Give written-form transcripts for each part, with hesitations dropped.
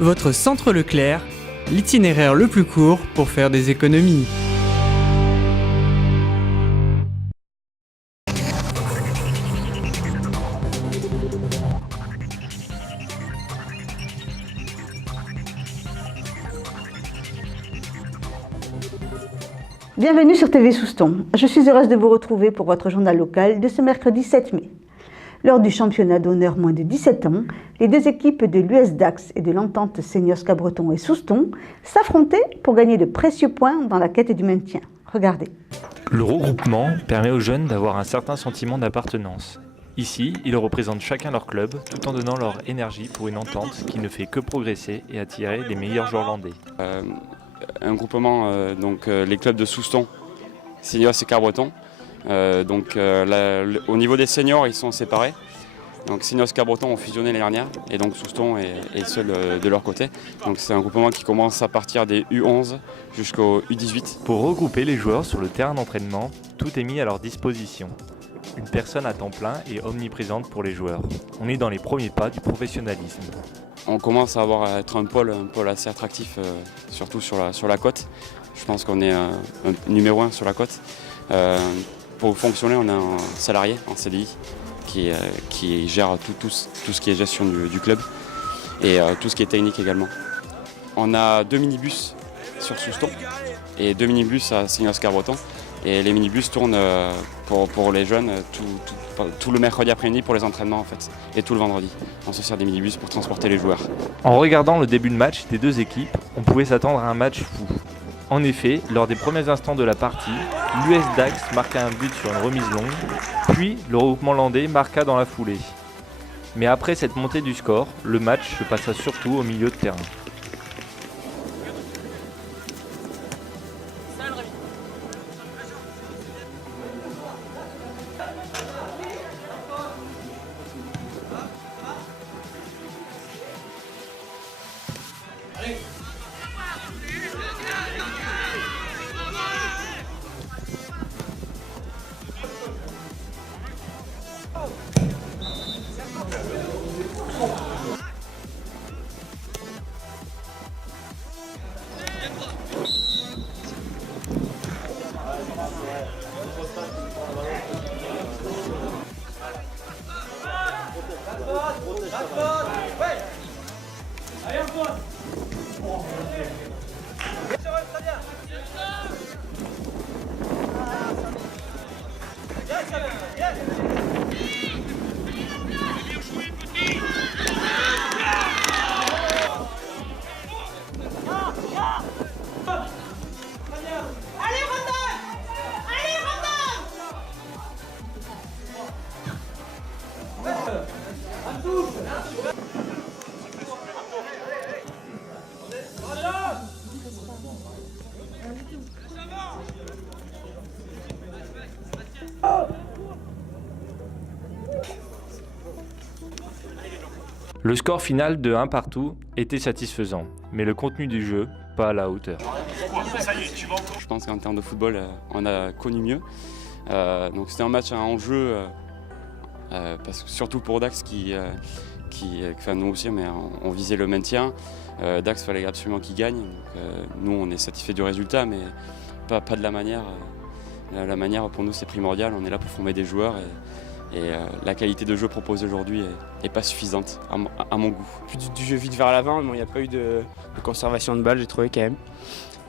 Votre centre Leclerc, l'itinéraire le plus court pour faire des économies. Bienvenue sur TV Souston. Je suis heureuse de vous retrouver pour votre journal local de ce mercredi 7 mai. Lors du championnat d'honneur moins de 17 ans, les deux équipes de l'US Dax et de l'entente Seniors Cabreton et Souston s'affrontaient pour gagner de précieux points dans la quête du maintien. Regardez. Le regroupement permet aux jeunes d'avoir un certain sentiment d'appartenance. Ici, ils représentent chacun leur club tout en donnant leur énergie pour une entente qui ne fait que progresser et attirer les meilleurs joueurs landais. Un groupement, les clubs de Souston, Seniors et Cabreton. Au niveau des seniors, ils sont séparés. Donc Seniors et Cabreton ont fusionné l'année dernière et donc Souston est seul de leur côté. Donc c'est un groupement qui commence à partir des U11 jusqu'au U18. Pour regrouper les joueurs sur le terrain d'entraînement, tout est mis à leur disposition. Une personne à temps plein est omniprésente pour les joueurs. On est dans les premiers pas du professionnalisme. On commence à être un pôle assez attractif, surtout sur la côte. Je pense qu'on est un numéro 1 sur la côte. Pour fonctionner, on a un salarié en CDI qui gère tout ce qui est gestion du club et tout ce qui est technique également. On a 2 minibus sur Souston et 2 minibus à Seniors Cabreton. Et les minibus tournent pour les jeunes tout le mercredi après-midi pour les entraînements en fait, et tout le vendredi. On se sert des minibus pour transporter les joueurs. En regardant le début de match des deux équipes, on pouvait s'attendre à un match fou. En effet, lors des premiers instants de la partie, l'US Dax marqua un but sur une remise longue, puis le regroupement landais marqua dans la foulée. Mais après cette montée du score, le match se passa surtout au milieu de terrain. Le score final de 1 partout était satisfaisant, mais le contenu du jeu, pas à la hauteur. Je pense qu'en termes de football, on a connu mieux. Donc c'était un match à enjeu, parce que surtout pour Dax enfin nous aussi, mais on visait le maintien. Dax, il fallait absolument qu'il gagne. Donc, nous, on est satisfait du résultat, mais pas de la manière. La manière, pour nous, c'est primordial. On est là pour former des joueurs. Et la qualité de jeu proposée aujourd'hui est pas suffisante à mon goût. Du jeu vite vers l'avant, il n'y a pas eu de conservation de balle, j'ai trouvé quand même.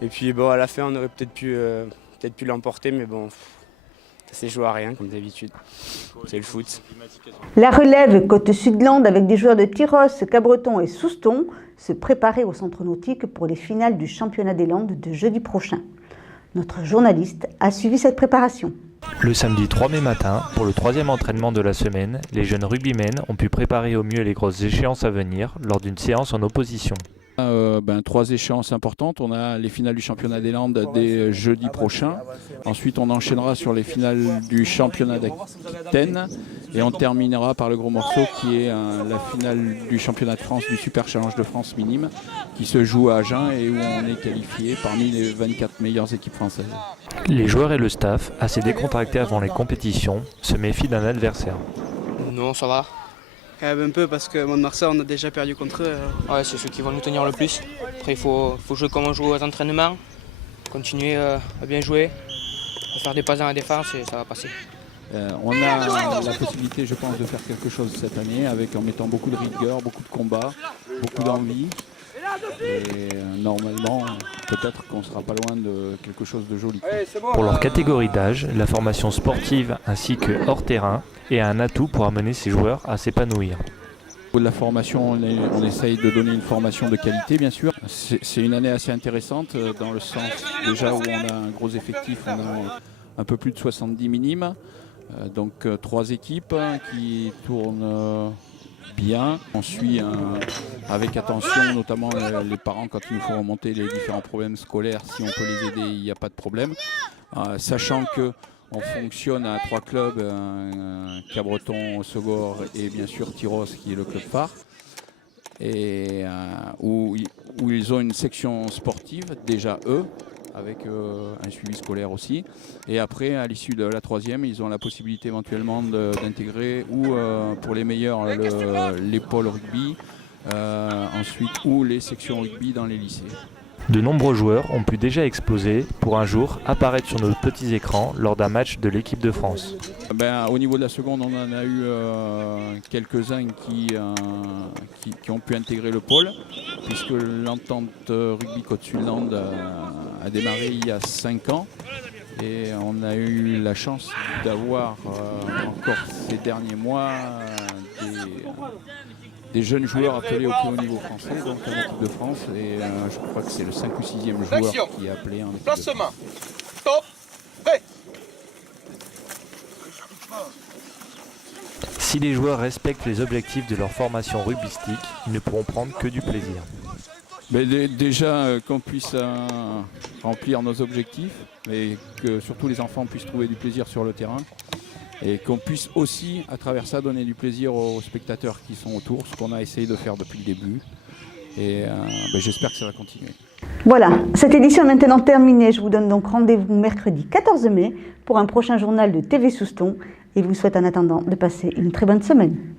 Et puis à la fin on aurait peut-être pu l'emporter, mais bon, ça s'est joué à rien comme d'habitude. C'est le foot. La relève côte Sudland avec des joueurs de Tyrosse, Cabreton et Souston se préparait au centre nautique pour les finales du championnat des Landes de jeudi prochain. Notre journaliste a suivi cette préparation. Le samedi 3 mai matin, pour le 3e entraînement de la semaine, les jeunes rugbymen ont pu préparer au mieux les grosses échéances à venir lors d'une séance en opposition. 3 échéances importantes. On a les finales du championnat des Landes dès jeudi prochain. Ensuite, on enchaînera sur les finales du championnat d'Aquitaine. Et on terminera par le gros morceau qui est la finale du championnat de France, du Super Challenge de France minime, qui se joue à Agen et où on est qualifié parmi les 24 meilleures équipes françaises. Les joueurs et le staff, assez décontractés avant les compétitions, se méfient d'un adversaire. Non, ça va. quand même un peu parce que Mont-de-Marsan, on a déjà perdu contre eux. Ouais, c'est ceux qui vont nous tenir le plus. Après, il faut jouer comme on joue aux entraînements, continuer à bien jouer, à faire des passes dans la défense et ça va passer. On a la possibilité, je pense, de faire quelque chose cette année en mettant beaucoup de rigueur, beaucoup de combat, beaucoup d'envie. Et normalement, peut-être qu'on ne sera pas loin de quelque chose de joli. Pour leur catégorie d'âge, la formation sportive ainsi que hors terrain est un atout pour amener ces joueurs à s'épanouir. Au niveau de la formation, on essaye de donner une formation de qualité, bien sûr. C'est une année assez intéressante dans le sens déjà où on a un gros effectif, on a un peu plus de 70 minimes. Donc 3 équipes qui tournent bien. On suit avec attention, notamment les parents quand il nous faut remonter les différents problèmes scolaires. Si on peut les aider, il n'y a pas de problème. Sachant qu'on fonctionne à 3 clubs, Cabreton, Segor et bien sûr Tyros qui est le club phare. Et où ils ont une section sportive, déjà eux, avec un suivi scolaire aussi. Et après, à l'issue de la 3e, ils ont la possibilité éventuellement d'intégrer ou pour les meilleurs les pôles rugby, ensuite ou les sections rugby dans les lycées. De nombreux joueurs ont pu déjà exploser pour un jour apparaître sur nos petits écrans lors d'un match de l'équipe de France. Au niveau de la seconde, on en a eu quelques-uns qui ont pu intégrer le pôle, puisque l'entente rugby Côte-Sud-Land a démarré il y a 5 ans. Et on a eu la chance d'avoir encore ces derniers mois des jeunes joueurs appelés au plus haut niveau français, donc en équipe de France. Et je crois que c'est le 5 ou 6e joueur qui est appelé en équipe de France. Stop, prêt. Si les joueurs respectent les objectifs de leur formation rugbystique, ils ne pourront prendre que du plaisir. Mais déjà qu'on puisse remplir nos objectifs, mais que surtout les enfants puissent trouver du plaisir sur le terrain. Et qu'on puisse aussi, à travers ça, donner du plaisir aux spectateurs qui sont autour, ce qu'on a essayé de faire depuis le début. Et j'espère que ça va continuer. Voilà, cette édition est maintenant terminée. Je vous donne donc rendez-vous mercredi 14 mai pour un prochain journal de TV Souston et vous souhaite en attendant de passer une très bonne semaine.